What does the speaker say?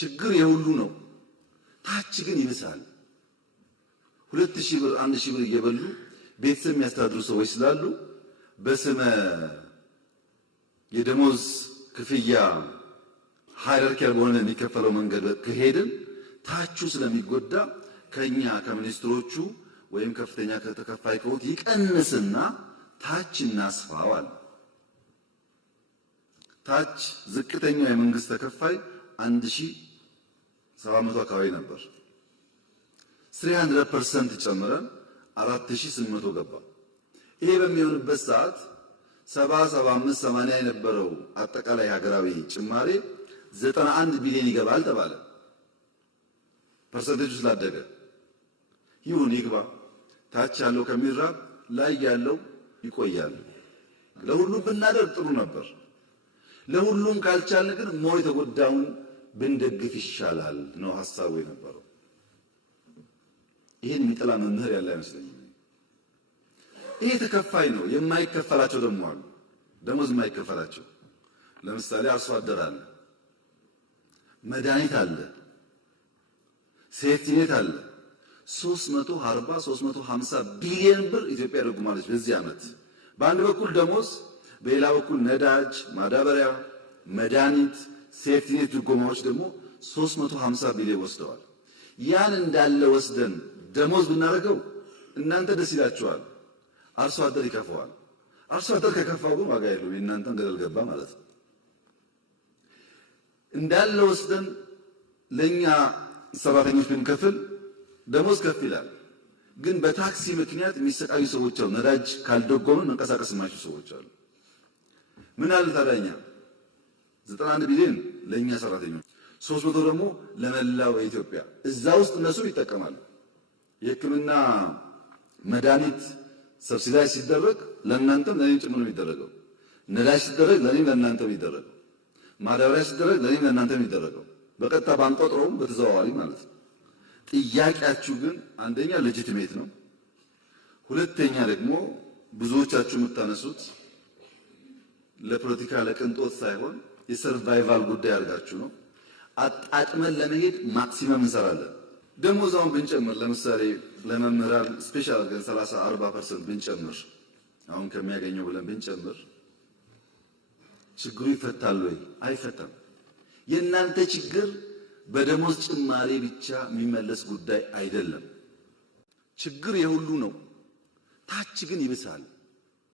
ችግር የሁሉ ነው። ታች ግን ይብሳል። 2000 ብር 1000 ብር እየበሉ ቤተሰብ የሚያስተዳድሩ ሰዎች ስላሉ በስመ የደሞዝ ክፍያ ሃይራርኪያል በሆነ የሚከፈለው መንገድ ከሄድን ታቹ ስለሚጎዳ ከኛ ከሚኒስትሮቹ ወይም ከፍተኛ ከተከፋይ ከሆነ ይቀንስና ታች እናስፋዋል። ታች ዝቅተኛው የመንግስት ተከፋይ 1700 አካባቢ ነበር። 300% ጨምረን 4800 ገባ። ይሄ በሚሆንበት ሰዓት 70 75 80 የነበረው አጠቃላይ ሀገራዊ ጭማሬ 91 ቢሊዮን ይገባል ተባለ። ፐርሰንቴጁ ስላደገ ይሁን ይግባ። ታች ያለው ከሚራብ ላይ ያለው ይቆያል። ለሁሉም ብናደርግ ጥሩ ነበር። ለሁሉም ካልቻልን ግን ሞር የተጎዳውን ብንደግፍ ይሻላል ነው ሐሳቡ የነበረው። ይሄን የሚጠላ መምህር ያለ አይመስለኝም። ይሄ ተከፋይ ነው። የማይከፈላቸው ደግሞ አሉ። ደሞዝ የማይከፈላቸው ለምሳሌ አርሶ አደር አለ፣ መድኃኒት አለ፣ ሴፍቲኔት አለ። 340 350 ቢሊዮን ብር ኢትዮጵያ ደጉማለች በዚህ ዓመት። በአንድ በኩል ደሞዝ፣ በሌላ በኩል ነዳጅ፣ ማዳበሪያ፣ መድኃኒት፣ ሴፍቲኔት ድጎማዎች ደግሞ 350 ቢሊዮን ወስደዋል። ያን እንዳለ ወስደን ደሞዝ ብናደርገው እናንተ ደስ ይላችኋል፣ አርሶ አደር ይከፋዋል። አርሶ አደር ከከፋው ግን ዋጋ የለውም፣ እናንተን ገደል ገባ ማለት ነው። እንዳለ ወስደን ለኛ ሰራተኞች ብንከፍል ደሞዝ ከፍ ይላል። ግን በታክሲ ምክንያት የሚሰቃዩ ሰዎች አሉ። ነዳጅ ካልደጎሙ መንቀሳቀስ የማይችሉ ሰዎች አሉ። ምን አለ ታዲያ 91 ቢሊዮን ለኛ ሰራተኞች 300 ደግሞ ለመላው ኢትዮጵያ። እዛ ውስጥ እነሱ ይጠቀማሉ። የሕክምና መድኃኒት ሰብሲዳይዝ ሲደረግ ለእናንተም ለኔም ጭምር ነው የሚደረገው። ነዳጅ ሲደረግ ለኔም ለእናንተም የሚደረገው። ማዳበሪያ ሲደረግ ለኔም ለእናንተም የሚደረገው። በቀጥታ ባንቆጥረውም በተዘዋዋሪ ማለት ነው። ጥያቄያችሁ ግን አንደኛ ሌጂቲሜት ነው። ሁለተኛ ደግሞ ብዙዎቻችሁ የምታነሱት ለፖለቲካ ለቅንጦት ሳይሆን የሰርቫይቫል ጉዳይ አድርጋችሁ ነው። አጣጥመን ለመሄድ ማክሲመም እንሰራለን። ደሞዛውን ብንጨምር ለምሳሌ ለመምህራን ስፔሻል ግን 30-40% ብንጨምር አሁን ከሚያገኘው ብለን ብንጨምር ችግሩ ይፈታል ወይ? አይፈታም። የእናንተ ችግር በደሞዝ ጭማሪ ብቻ የሚመለስ ጉዳይ አይደለም። ችግር የሁሉ ነው። ታች ግን ይብሳል።